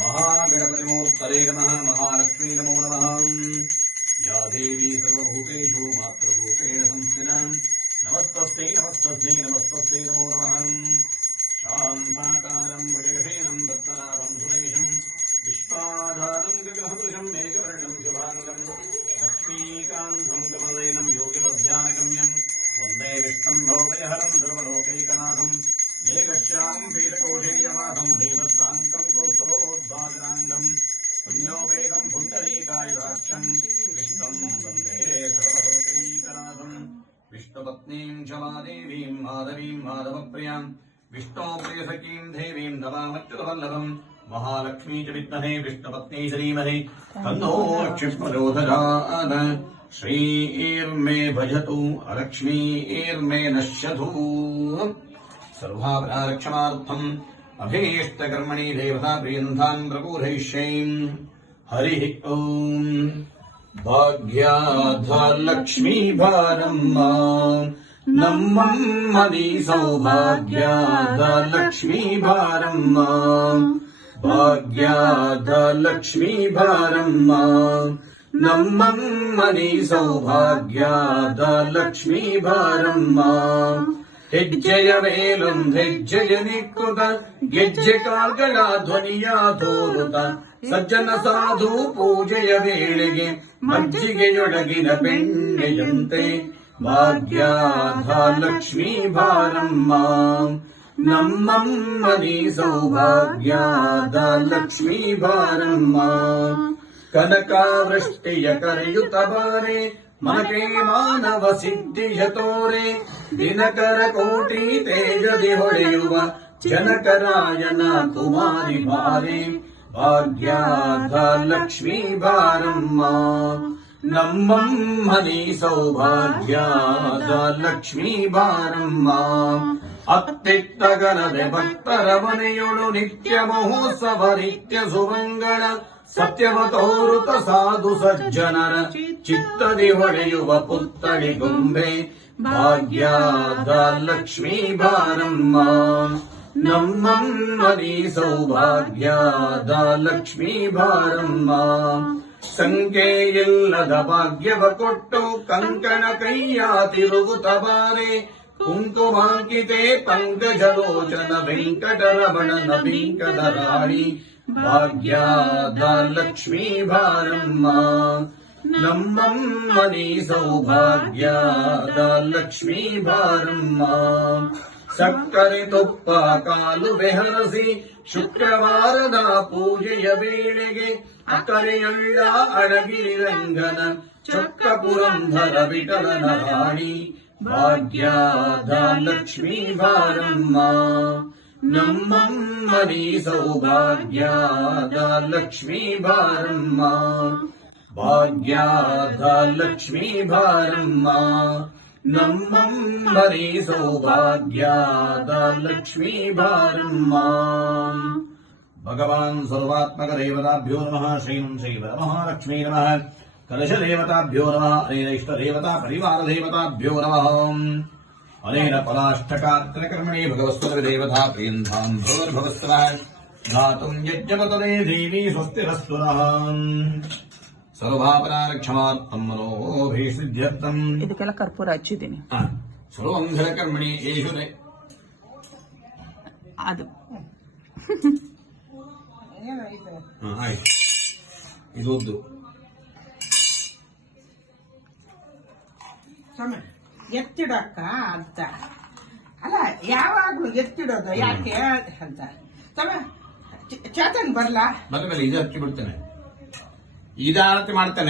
महागणपतिमूर्तये नमः। महालक्ष्मी नमो नमः। या देवी सर्वभूतेषु मातृरूपेण संस्थिता नमस्तस्यै नमस्तस्यै नमस्तस्यै नमो नमः। शान्ताकारं भुजगशयनं दत्तनाभं सुरेशं विश्वाधारं गगनसदृशं मेघवर्णं शुभाङ्गं लक्ष्मीकान्तं कमलनयनं योगिमध्यानगम्यं वन्दे विष्णुं भवभयहरं सर्वलोकैकनाथं मेघश्यामं वीरकोशेयवासं देवस्ताङ्कं कौस्तुभोद्वादनाङ्गं पुण्योपेदं पुण्डरीकायुधाक्षं विष्णुं वन्दे सर्वलोकैकनाथं विष्णुपत्नीं क्षमादेवीं माधवीं माधवप्रियां विष्णोप्रियसखीं देवीं नमामच्युतवल्लभम् महालक्ष्मी च विद्महे विष्णुपत्नी श्रीमहे तन्नो लक्ष्मीप्रचोदयात्। श्रीर्मे भजतु अलक्ष्मीर्मे नश्यतु। सर्वापरारक्षणार्थम् अभीष्टकर्मणि देवता प्रियन्तान् प्रपूरयिष्येम्। हरिः ओम्। भाग्याधलक्ष्मी भारम्म नम्मनि सौभाग्याधलक्ष्मी भारम्म भाग्याधलक्ष्मी भारम्म नम्मनि सौभाग्याधलक्ष्मी भारम्ಮ ಹೆಜ್ಜೆಯ ಮೇಲೊಂದು ಹೆಜ್ಜೆಯ ನಿಕ್ಕುತ್ತ ಗೆಜ್ಜೆ ಕಾಲ್ಗಳ ಧ್ವನಿಯ ತೋರುತ್ತ ಸಜ್ಜನ ಸಾಧು ಪೂಜೆಯ ವೇಳೆಗೆ ಮಜ್ಜಿಗೆಯೊಳಗಿನ ಬೆಣ್ಣೆಯಂತೆ ಭಾಗ್ಯಾಧ ಲಕ್ಷ್ಮೀ ಭಾರಮ್ಮ ನಮ್ಮಮ್ಮನಿ ಸೌಭಾಗ್ಯಾದ ಲಕ್ಷ್ಮೀ ಭಾರಮ್ಮ ಕನಕಾವೃಷ್ಟಿಯ ಕರೆಯುತ್ತ ಬಾರೆ ಮನಕೆ ಮಾನವ ಸಿದ್ಧಿಯ ತೋರೆ ದಿನಕರ ಕೋಟಿ ತೇಜದಿ ಹೊಳೆಯುವ ಜನಕರಾಯನ ಕುಮಾರಿ ಬಾರೆ ಭಾಗ್ಯಾಧ ಲಕ್ಷ್ಮೀ ಭಾರಮ್ಮ ನಮ್ಮಮ್ಮನಿ ಸೌಭಾಗ್ಯಾದ ಲಕ್ಷ್ಮೀ ಭಾರಮ್ಮ ಅತ್ತಿತ್ತಗಲದೆ ಭಕ್ತರ ಮನೆಯೊಳು ನಿತ್ಯ ಮಹೋತ್ಸವ ನಿತ್ಯ ಸುಮಂಗಳ ಸತ್ಯವ ತೋರುತ ಸಾಧು ಸಜ್ಜನರ ಚಿತ್ತದಿ ಹೊಳೆಯುವ ಪುತ್ತಳಿ ಗೊಂಬೆ ಭಾಗ್ಯಾದ ಲಕ್ಷ್ಮೀ ಭಾರಮ್ಮ ನಮ್ಮಮ್ಮನಿ ಸೌಭಾಗ್ಯಾದ ಲಕ್ಷ್ಮೀ ಭಾರಮ್ಮ ಸಂಖ್ಯೆಯಿಲ್ಲದ ಭಾಗ್ಯವ ಕೊಟ್ಟು ಕಂಕಣ ಕೈಯ ತಿರುಗುತ್ತ ಬಾರೆ ಕುಂಕುಮಾಂಕಿತೆ ಪಂಕಜಲೋಚನ ವೆಂಕಟರಮಣನ ಬಿಂಕದ ರಾಣಿ ಭಾಗ್ಯಾದ ಲಕ್ಷ್ಮೀ ಭಾರಮ್ಮ ನಮ್ಮಮ್ಮನಿ ಸೌಭಾಗ್ಯಾದ ಲಕ್ಷ್ಮೀ ಭಾರಮ್ಮ ಸಕ್ಕರೆ ತುಪ್ಪ ಕಾಲು ಬೆಹರಸಿ ಶುಕ್ರವಾರದ ಪೂಜೆಯ ವೇಳೆಗೆ ಅಕರೆಯುಳ್ಳ ಅಳಗಿರಿ ರಂಗನ ಚೊಕ್ಕ ಪುರಂಧರ ವಿಠಲನ ರಾಣಿ ಭಾಗ್ಯಾದ ಲಕ್ಷ್ಮೀ ಭಾರಮ್ಮ ನಮ್ಮಮ್ಮನಿ ಸೌಭಾಗ್ಯಾದ ಲಕ್ಷ್ಮೀ ಭಾರಮ್ಮ ಭಾಗ್ಯಾದ ಲಕ್ಷ್ಮೀ ಭಾರಮ್ಮ ನಮ್ಮಮ್ಮನಿ ಸೌಭಾಗ್ಯಾದ ಲಕ್ಷ್ಮೀ ಭಾರಮ್ಮ ಭಗವಾನ್ ಸರ್ವಾತ್ಮಕ ದೇವತಾಭ್ಯೋ ನಮಃ ಶ್ರೀಂ ಶ್ರೀ ಮಹಾಲಕ್ಷ್ಮೀ ನಮಃ ಕಲಶ ದೇವತಾಭ್ಯೋ ನಮಃ ಅನೇನ ಇಷ್ಟ ದೇವತಾ ಪರಿವಾರ ದೇವತಾಭ್ಯೋ ನಮಃ ಅನೇನ ಪಲಾಷ್ಟಕಾರ್ಕರ್ಮಣಿ ಭಗವಸ್ವರ ದೇವತಾ ಪ್ರಿಯಂತಾಂ ಭಗವತ್ಸವಃ ಧಾತುಂ ಯಜ್ಞಪತನೇ ದೇವಿ ಸ್ವಸ್ತಿರಸ್ತುನಃ ಸರ್ವಾಪರಾರಕ್ಷಮಾರ್ಥಂ ಮನೋಭಿಸಿದ್ಧ್ಯರ್ಥಂ ಇದಕ್ಕೆಲ್ಲ ಕರ್ಪೂರ ಹಚ್ಚಿದ್ದೀನಿ. ಸರ್ವಂಘರ ಕರ್ಮಣಿ ಯೇಷುರೆ ಅದು ಆಯ್ತು. ಇದು ಉದ್ದು ಎತ್ತಿಡಕ್ಕ ಅಂತ ಅಲ್ಲ, ಯಾವಾಗ್ಲೂ ಎತ್ತಿಡೋದು ಯಾಕೆ ಅಂತ ಚೇತನ್ ಬರ್ಲಾ ಬಂದ ಮೇಲೆ ಇದು ಹಚ್ಚಿ ಬಿಡ್ತೇನೆ. ಇದಾರತಿ ಮಾಡ್ತೇನೆ.